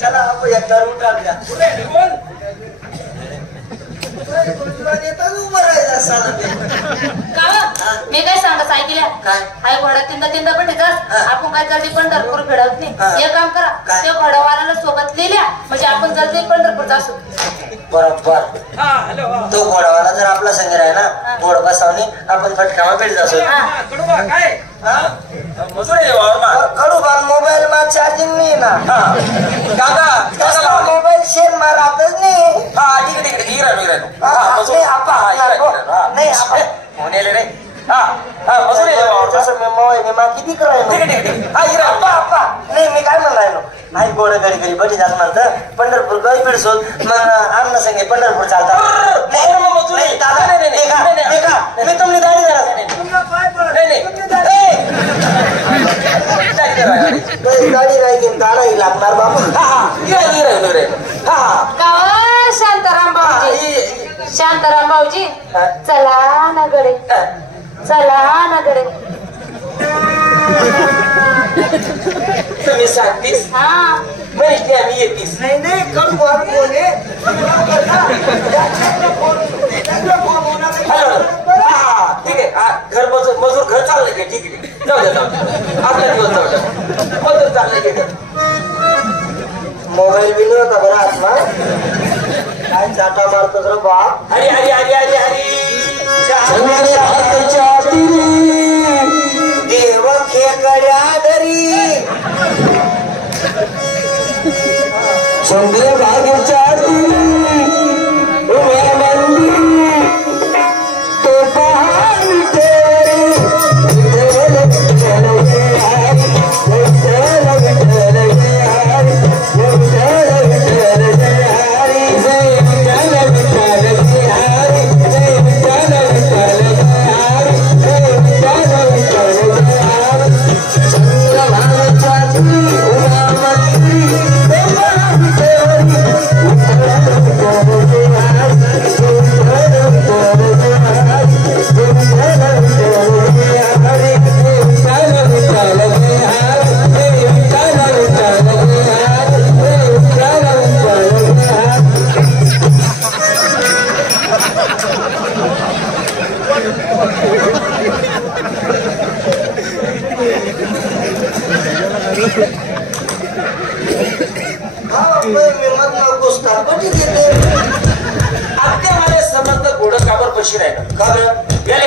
चला आपण एकदा रूट टाकल्या मी काय सांगत ऐकल्या काय हाय घोडा तीनदा तीनदा पण ठिकाण आपण काय जल्दी पंढरपूर फिरवत नाही एक काम करा त्या घोडावाला सोबत लिहिल्या म्हणजे आपण जल्दी पंढरपूर जासू बरोबर तो घोडावाला जर आपला संग आहे ना घोड बसावणे आपण फटकामा भेट जासो काय कडूबा मोबाईल मा चार्जिंग नाही ना दादा मोबाईल शेर मा राहतच नाही नाही होणे रे किती नाही मी काय म्हणून नाही गोड घरी घरी बटी जात म्हणतं पंढरपूर गई पिडसोत मग अण्णा संगे पंढरपूर चालतात मी तुमची गाडी गाडी राहील गाडी लागणार बाबा शांताराम भाऊजी शांताराम भाऊजी चला ना गडे चला ना गडे तुम्ही सांगतीस हा म्हणजे आम्ही येतीस नाही नाही करू कोण ठीक आहे घर मजूर घर चाललंय का ठीक आहे जाऊ द्या आपला दिवस जाऊ द्या मजूर चाललंय का मोबाईल बी नव्हता बरं आत्मा काय चाटा मारतोस रे बाप हरी हरी हरी हरी हरी देव खेकड्या दरी चंद्रभागेच्या तो पाणी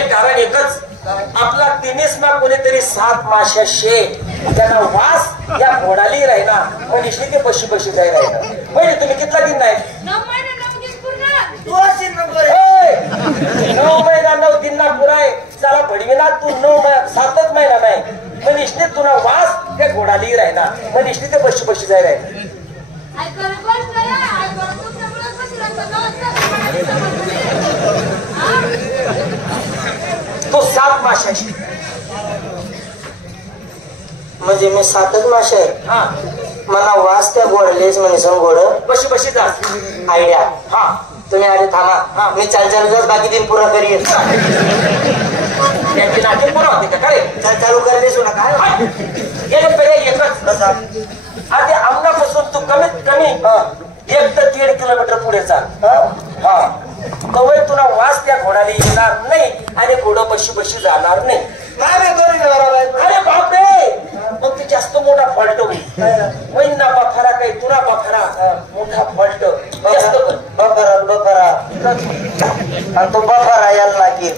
कारण एकच आपला तिनेसमा कोणीतरी 7 माश्या शे त्यांना वास या घोडाली राहिना मनीषी ते पशी पशी जाई राहिना म्हणजे तुम्ही कितला दिन नाही 9 महिने 9 दिन पूर्ण 9 महिना 9 दिन ना पुराय चला भडविना तू 7च महिना नाही मनीषने तुला वास त्या घोडाली राहिना मनीषी ते पशी पशी जाई राहिना तो 7 माशाची म्हणजे मी 7च माशा आहे मला वास त्या गोडलेच म्हणे सम गोड पशी पशी जा आयडिया तुम्ही आले थांबा मी चाल बाकी दिन पुरा करीन त्यांची नाटे पुरा होते का रे चालू करायला सुना काय गेले पहिले एकच कसा आधी आमनापासून तू कमीत कमी 1 ते 1.5 किलोमीटर पुढे चाल कवय तुला वास त्या घोडाला येणार नाही आणि घोडं बशी बशी जाणार नाही अरे बापरे मग ते जास्त मोठा फॉल्ट होईल वैना बफारा काही तुरा बफारा मोठा फॉल्ट जास्त बफारा आणि तो बफारा यायला लागेल